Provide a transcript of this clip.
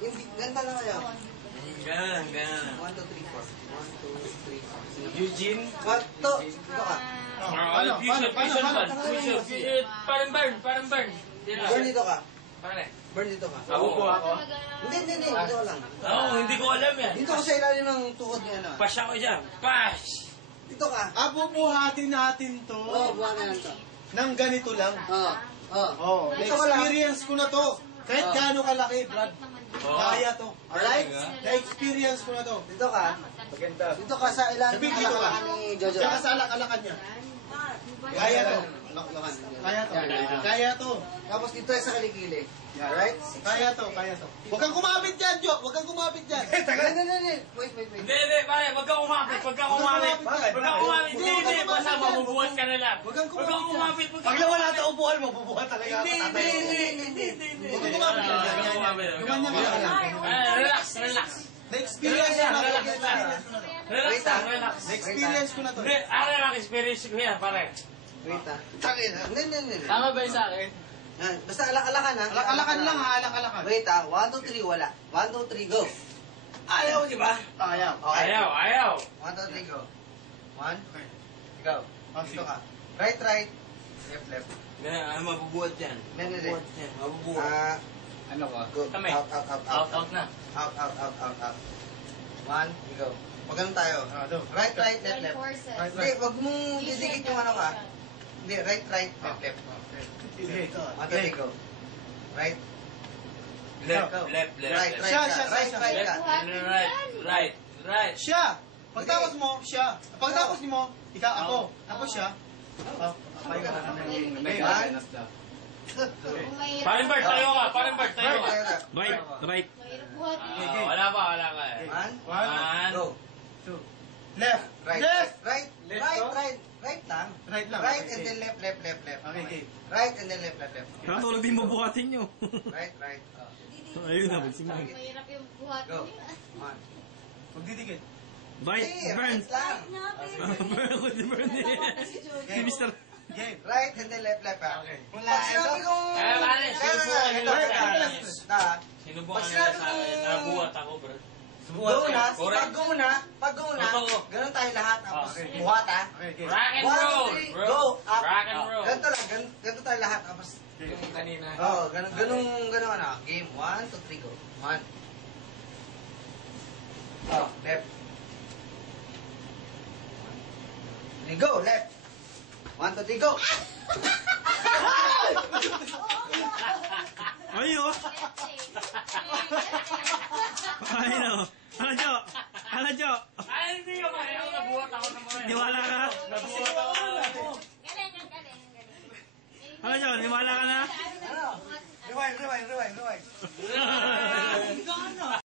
Hindi, ganda lang kayo. Ganun, ganun. 1, 2, 3, 4. 1, 2, 3, 4. Eugene? Ito, dito ka. Parang burn. Burn dito ka. Pare. Burn dito ka. Ako po ako. Hindi. Dito ka lang. Oo, hindi ko alam yan. Dito ka sa ilalim ng tuhod niya na. Pash ako dyan. Pash! Dito ka. Bubuhatin natin to. Oo, buwan na lang to. Nang ganito lang. Oo. Dito ka lang. Na-experience ko na to. Kahit gaano kalaki, Brad. Kaya to. Alright? Na-experience ko na to. Dito ka. Dito ka sa ilalim Sabi, ng dito ka. alakan ni Jojo. Kaya sa alak-alakan niya. Kaya to. Lakan. Kaya to. Yan. Kaya to. Tapos dito sa kaligili. Alright? Kaya to. Huwag kang kumapit dyan, Jo. Huwag kang kumapit dyan. Hindi. Wait. Hindi, pare, wag kang umapit. Hindi, basta mabubuhat ka na lang. Huwag kang umapit. Pag nawala sa upuan mo, bubuhat talaga. Hindi. Huwag kang kumapit dyan. Gumanyan ka lang. Relax. Na-experience ko na to. Relax. Na-experience ko na to. Experience ko yan, pare. Wait ah. Hindi. Tama ba yung sa akin? Basta alak-alakan ha. Alak-alakan lang ha, alak-alakan. Wait ah. 1, 2, 3, wala. 1, 2, 3, go. Ayaw, di ba? Ayaw. Okay. Ayaw. 1, 2, 3, go. 1, go. Dito ka. Right. Left. Ganun, mabubuhat yan. Hindi. Mabubuhat. Ano ka? Go. Kamay. Out na. Out. 1, go. Pag ganun tayo. Right, left. Hindi, wag mong didikit yung ano ka. Hindi, right, left. 1, 2, 3, go. Right. Left. Right. Right. Siya. Pagtapos mo, siya. Pagtapos mo, ikaw, ako. Tapos siya. Parang Bert, tayo ka. Right. Wala pa. 1, go. Left. Right. Left. Right lang. Right lang. Right and then left. Okay. Right and then left. Kaso ulit din mabuhatin nyo. Right. Ayun na, magsimang. Mahirap yung buhat Go. niya. 1. Magdidikit. Bite, burn. Right lang. Burn. Si Mr. Game. Right and then left. Okay. Pag sinabi kong... Sinubukan nila sa akin. Nabuhat ako, bro. Pag go na, ganun tayo lahat. Tapos buhat ha. Rock and 1, 2, roll, 3, bro. go. Up. Rock and roll. Ganito tayo lahat. Tapos, Yung kanina. ganun ano. Game 1, 2, 3, go. 1. Left. Go, left. 1, 2, 3, go. Ayun oh. Ayun oh. Ano, Jo? Ay, hindi ko kaya. Nabuhat ako naman. Niwala ka? Nabuhat ako. Galing. Ano, Jo? Niwala ka na? Rewind.